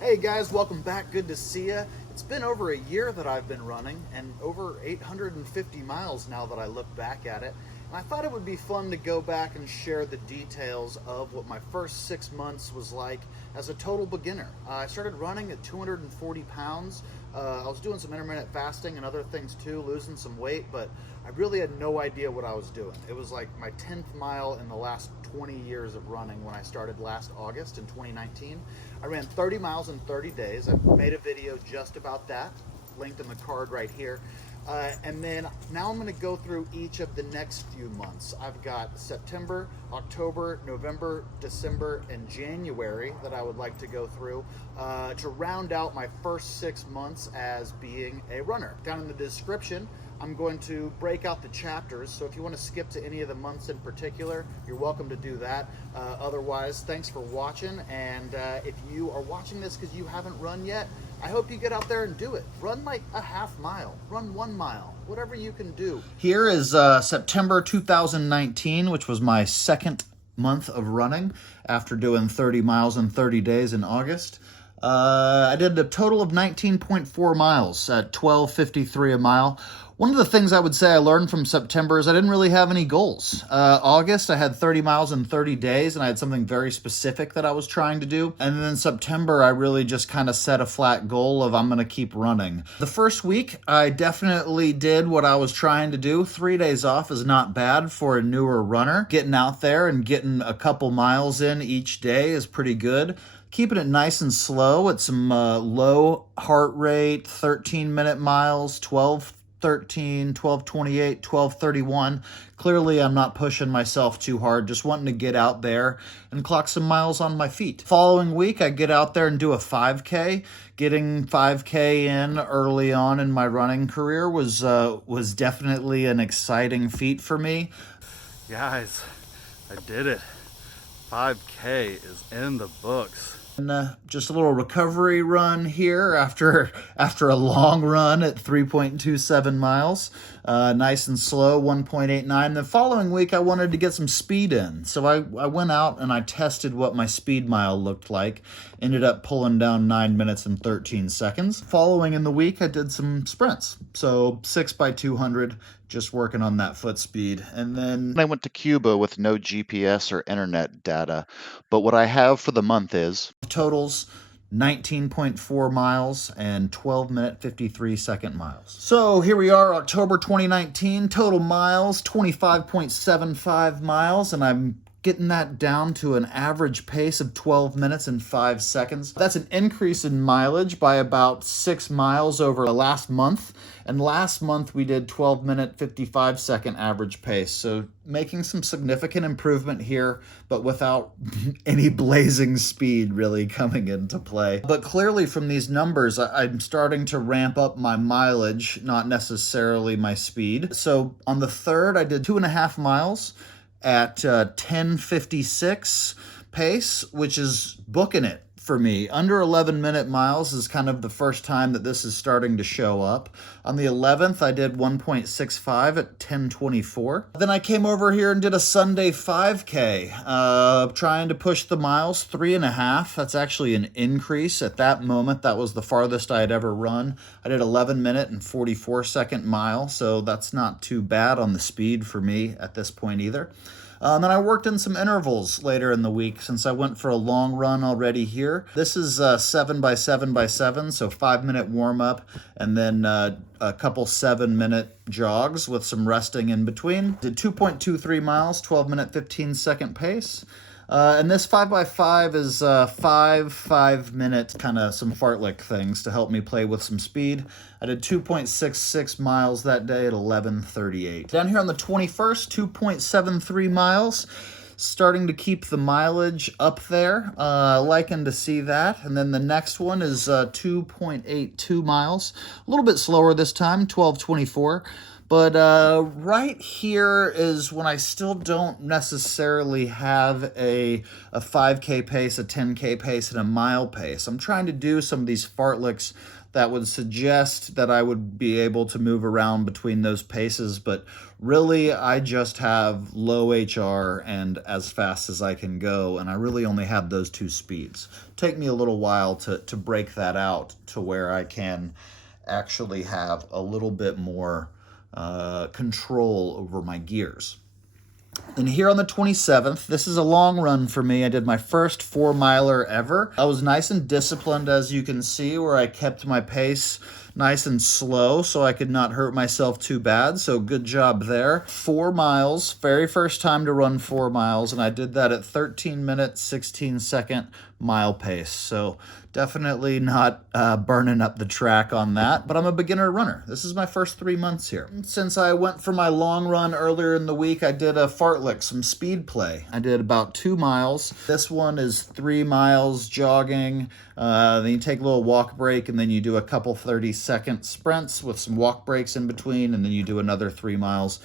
Hey guys, welcome back. Good to see you. It's been over a year that I've been running and over 850 miles now that I look back at it. And I thought it would be fun to go back and share the details of what my first 6 months was like as a total beginner. I started running at 240 pounds. I was doing some intermittent fasting and other things too, losing some weight, but I really had no idea what I was doing. It was like my 10th mile in the last 20 years of running when I started last August in 2019. I ran 30 miles in 30 days. I made a video just about that, linked in the card right here. And then now I'm going to go through each of the next few months. I've got September, October, November, December, and January that I would like to go through to round out my first 6 months as being a runner. Down in the description, I'm going to break out the chapters, so if you want to skip to any of the months in particular, you're welcome to do that. Otherwise, thanks for watching, and if you are watching this because you haven't run yet, I hope you get out there and do it. Run like a half mile, run 1 mile, whatever you can do. Here is September 2019, which was my second month of running after doing 30 miles in 30 days in August. I did a total of 19.4 miles at 12:53 a mile. One of the things I would say I learned from September is I didn't really have any goals. August, I had 30 miles in 30 days, and I had something very specific that I was trying to do. And then September, I really just kind of set a flat goal of I'm going to keep running. The first week, I definitely did what I was trying to do. 3 days off is not bad for a newer runner. Getting out there and getting a couple miles in each day is pretty good. Keeping it nice and slow at some low heart rate, 13-minute miles, 12:13, 12:28, 12:31. Clearly, I'm not pushing myself too hard, just wanting to get out there and clock some miles on my feet. Following week, I get out there and do a 5K. Getting 5K in early on in my running career was definitely an exciting feat for me. Guys, I did it. 5K is in the books. And just a little recovery run here after a long run at 3.27 miles. Nice and slow, 1.89. The following week, I wanted to get some speed in. So I went out and I tested what my speed mile looked like. Ended up pulling down 9 minutes and 13 seconds. Following in the week, I did some sprints. So 6x200, just working on that foot speed. And then I went to Cuba with no GPS or internet data. But what I have for the month is totals 19.4 miles and 12-minute 53-second miles. So here we are, October 2019, total miles 25.75 miles, and I'm getting that down to an average pace of 12 minutes and 5 seconds. That's an increase in mileage by about 6 miles over last month. And last month we did 12-minute 55-second average pace. So making some significant improvement here, but without any blazing speed really coming into play. But clearly from these numbers, I'm starting to ramp up my mileage, not necessarily my speed. So on the 3rd, I did 2.5 miles at 10:56 pace, which is booking it for me. Under 11-minute miles is kind of the first time that this is starting to show up. On the 11th, I did 1.65 at 10:24. Then I came over here and did a Sunday 5K, trying to push the miles, 3.5. That's actually an increase. At that moment, that was the farthest I had ever run. I did 11-minute and 44-second mile, so that's not too bad on the speed for me at this point either. Then I worked in some intervals later in the week since I went for a long run already here. This is 7x7x7, so 5-minute warm-up, and then a couple 7-minute jogs with some resting in between. Did 2.23 miles, 12-minute 15-second pace. And this 5x5 is 5-minute kind of some fartlek things to help me play with some speed. I did 2.66 miles that day at 11:38. Down here on the 21st, 2.73 miles. Starting to keep the mileage up there. Liking to see that. And then the next one is 2.82 miles. A little bit slower this time, 12:24. But right here is when I still don't necessarily have a 5K pace, a 10K pace, and a mile pace. I'm trying to do some of these fartleks that would suggest that I would be able to move around between those paces, but really I just have low HR and as fast as I can go, and I really only have those two speeds. Take me a little while to break that out to where I can actually have a little bit more control over my gears. And here on the 27th, this is a long run for me. I did my first 4-miler ever. I was nice and disciplined, as you can see, where I kept my pace nice and slow so I could not hurt myself too bad. So good job there. 4 miles, very first time to run 4 miles, and I did that at 13 minutes, 16 second mile pace. So definitely not burning up the track on that, but I'm a beginner runner. This is my first 3 months here. Since I went for my long run earlier in the week, I did a fartlek, some speed play. I did about 2 miles. This one is 3 miles jogging, then you take a little walk break, and then you do a couple 30-second sprints with some walk breaks in between, and then you do another 3 miles.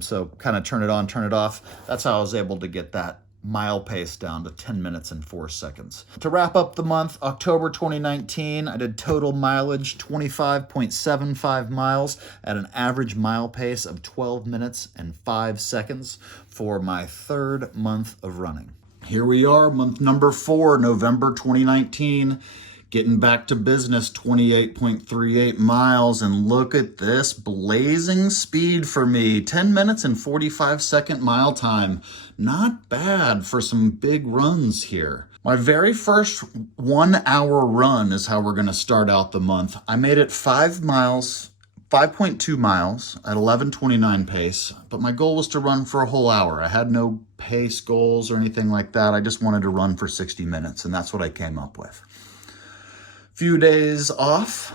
So kind of turn it on, turn it off. That's how I was able to get that mile pace down to 10 minutes and 4 seconds. To wrap up the month, October 2019, I did total mileage 25.75 miles at an average mile pace of 12 minutes and 5 seconds for my 3rd month of running. Here we are, month number 4, November 2019. Getting back to business, 28.38 miles, and look at this blazing speed for me. 10 minutes and 45-second mile time. Not bad for some big runs here. My very first 1-hour run is how we're gonna start out the month. I made it 5 miles, 5.2 miles at 11:29 pace, but my goal was to run for a whole hour. I had no pace goals or anything like that. I just wanted to run for 60 minutes, and that's what I came up with. Few days off,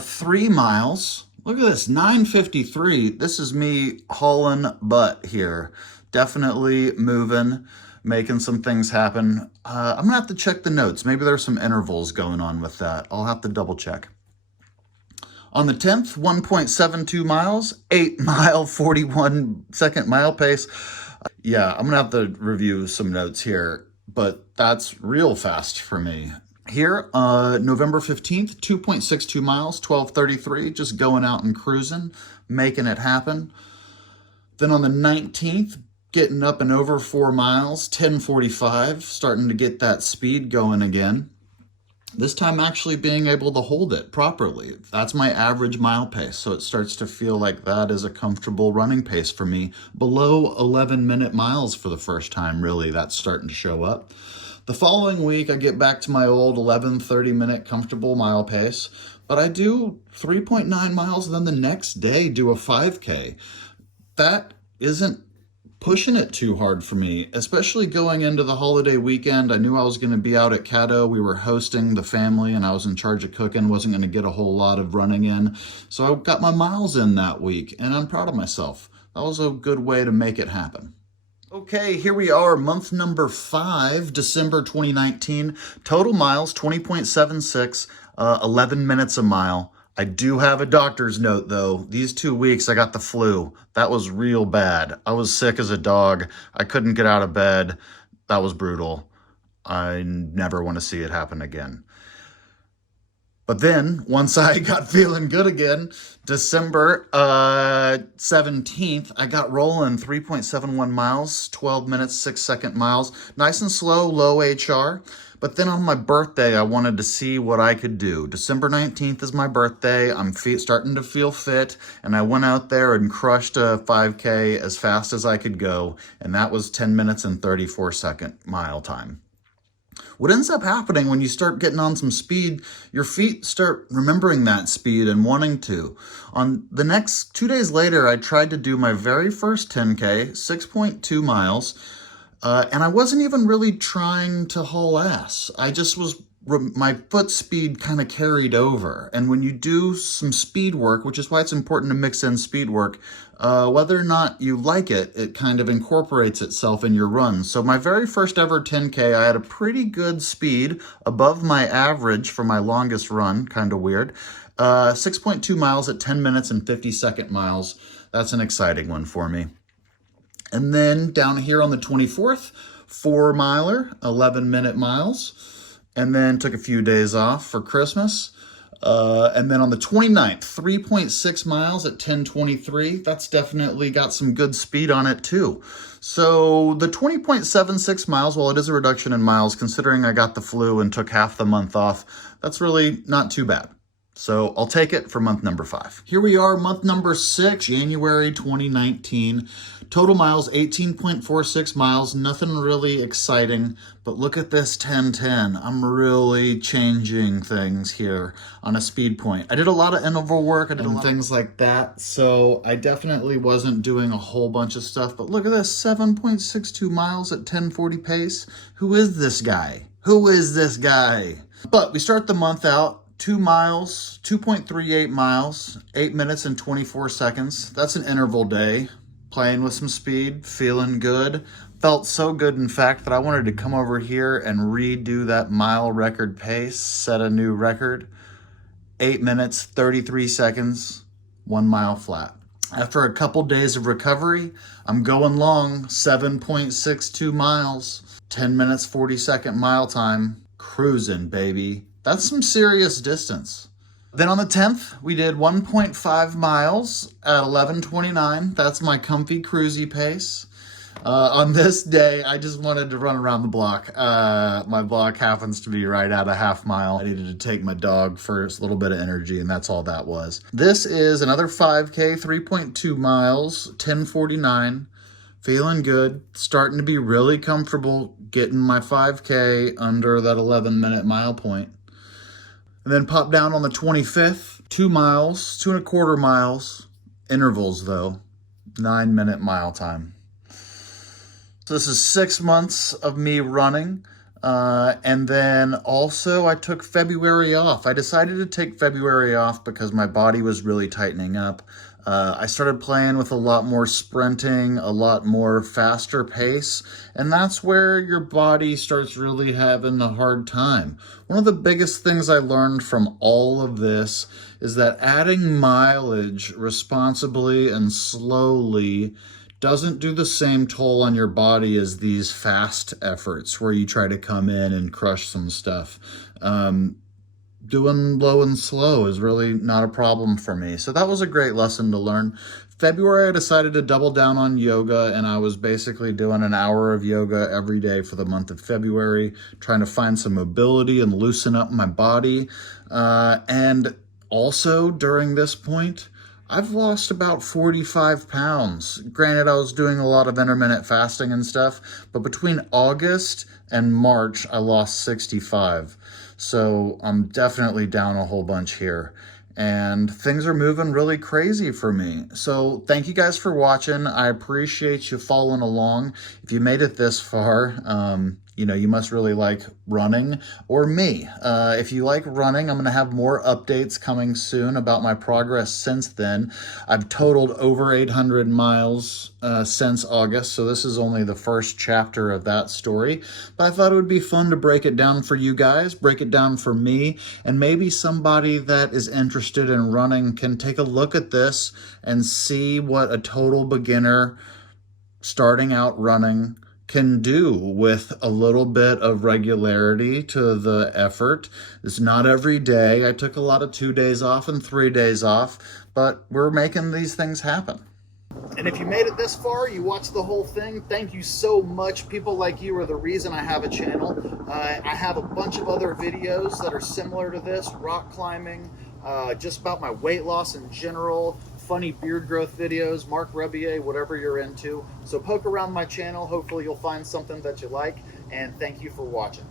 3 miles. Look at this, 9:53. This is me hauling butt here. Definitely moving, making some things happen. I'm gonna have to check the notes. Maybe there's some intervals going on with that. I'll have to double check. On the 10th, 1.72 miles, 8-mile, 41-second mile pace. Yeah, I'm gonna have to review some notes here, but that's real fast for me. Here, November 15th, 2.62 miles, 12:33, just going out and cruising, making it happen. Then on the 19th, getting up and over 4 miles, 10:45, starting to get that speed going again. This time actually being able to hold it properly. That's my average mile pace, so it starts to feel like that is a comfortable running pace for me. Below 11-minute miles for the first time, really, that's starting to show up. The following week, I get back to my old 11-30-minute comfortable mile pace, but I do 3.9 miles, and then the next day do a 5K. That isn't pushing it too hard for me, especially going into the holiday weekend. I knew I was going to be out at Caddo. We were hosting the family, and I was in charge of cooking. Wasn't going to get a whole lot of running in, so I got my miles in that week, and I'm proud of myself. That was a good way to make it happen. Okay, here we are, month number 5, December 2019. Total miles, 20.76, 11 minutes a mile. I do have a doctor's note, though. These 2 weeks, I got the flu. That was real bad. I was sick as a dog. I couldn't get out of bed. That was brutal. I never want to see it happen again. But then, once I got feeling good again, December 17th, I got rolling 3.71 miles, 12 minutes, 6-second miles. Nice and slow, low HR. But then on my birthday, I wanted to see what I could do. December 19th is my birthday. I'm starting to feel fit. And I went out there and crushed a 5K as fast as I could go. And that was 10 minutes and 34-second mile time. What ends up happening when you start getting on some speed, your feet start remembering that speed and wanting to. On the next 2 days later, I tried to do my very first 10K, 6.2 miles, and I wasn't even really trying to haul ass. I just was my foot speed kind of carried over. And when you do some speed work, which is why it's important to mix in speed work, whether or not you like it, it kind of incorporates itself in your run. So my very first ever 10K, I had a pretty good speed above my average for my longest run, kind of weird. 6.2 miles at 10 minutes and 50-second miles. That's an exciting one for me. And then down here on the 24th, 4 miler, 11-minute miles. And then took a few days off for Christmas. And then on the 29th, 3.6 miles at 10:23. That's definitely got some good speed on it too. So the 20.76 miles, while it is a reduction in miles, considering I got the flu and took half the month off, that's really not too bad. So I'll take it for month number 5. Here we are, month number 6, January 2019. Total miles, 18.46 miles. Nothing really exciting, but look at this 10:10. I'm really changing things here on a speed point. I did a lot of interval work. I did things like that. So I definitely wasn't doing a whole bunch of stuff, but look at this, 7.62 miles at 10:40 pace. Who is this guy? Who is this guy? But we start the month out 2 miles, 2.38 miles, 8 minutes and 24 seconds. That's an interval day. Playing with some speed, feeling good. Felt so good, in fact, that I wanted to come over here and redo that mile record pace, set a new record. 8 minutes, 33 seconds, 1 mile flat. After a couple days of recovery, I'm going long, 7.62 miles, 10 minutes, 40-second mile time. Cruising, baby. That's some serious distance. Then on the 10th, we did 1.5 miles at 11:29. That's my comfy cruisy pace. On this day, I just wanted to run around the block. My block happens to be right at a half mile. I needed to take my dog for a little bit of energy, and that's all that was. This is another 5K, 3.2 miles, 10:49. Feeling good, starting to be really comfortable getting my 5K under that 11-minute mile point. And then pop down on the 25th, 2 miles, 2.25 miles, intervals though, 9-minute mile time. So this is 6 months of me running. And then also I took February off. I decided to take February off because my body was really tightening up. I started playing with a lot more sprinting, a lot more faster pace, and that's where your body starts really having a hard time. One of the biggest things I learned from all of this is that adding mileage responsibly and slowly doesn't do the same toll on your body as these fast efforts where you try to come in and crush some stuff. Doing low and slow is really not a problem for me. So that was a great lesson to learn. February, I decided to double down on yoga, and I was basically doing an hour of yoga every day for the month of February, trying to find some mobility and loosen up my body. And also during this point, I've lost about 45 pounds. Granted, I was doing a lot of intermittent fasting and stuff, but between August and March, I lost 65. So I'm definitely down a whole bunch here. And things are moving really crazy for me. So thank you guys for watching. I appreciate you following along. If you made it this far, you know, you must really like running, or me. If you like running, I'm gonna have more updates coming soon about my progress since then. I've totaled over 800 miles since August, so this is only the first chapter of that story. But I thought it would be fun to break it down for you guys, break it down for me, and maybe somebody that is interested in running can take a look at this and see what a total beginner starting out running can do with a little bit of regularity to the effort. It's not every day. I took a lot of 2 days off and 3 days off, but we're making these things happen. And if you made it this far, you watched the whole thing, thank you so much. People like you are the reason I have a channel. I have a bunch of other videos that are similar to this, rock climbing, just about my weight loss in general, funny beard growth videos, Mark Rebier, whatever you're into. So poke around my channel. Hopefully you'll find something that you like, and thank you for watching.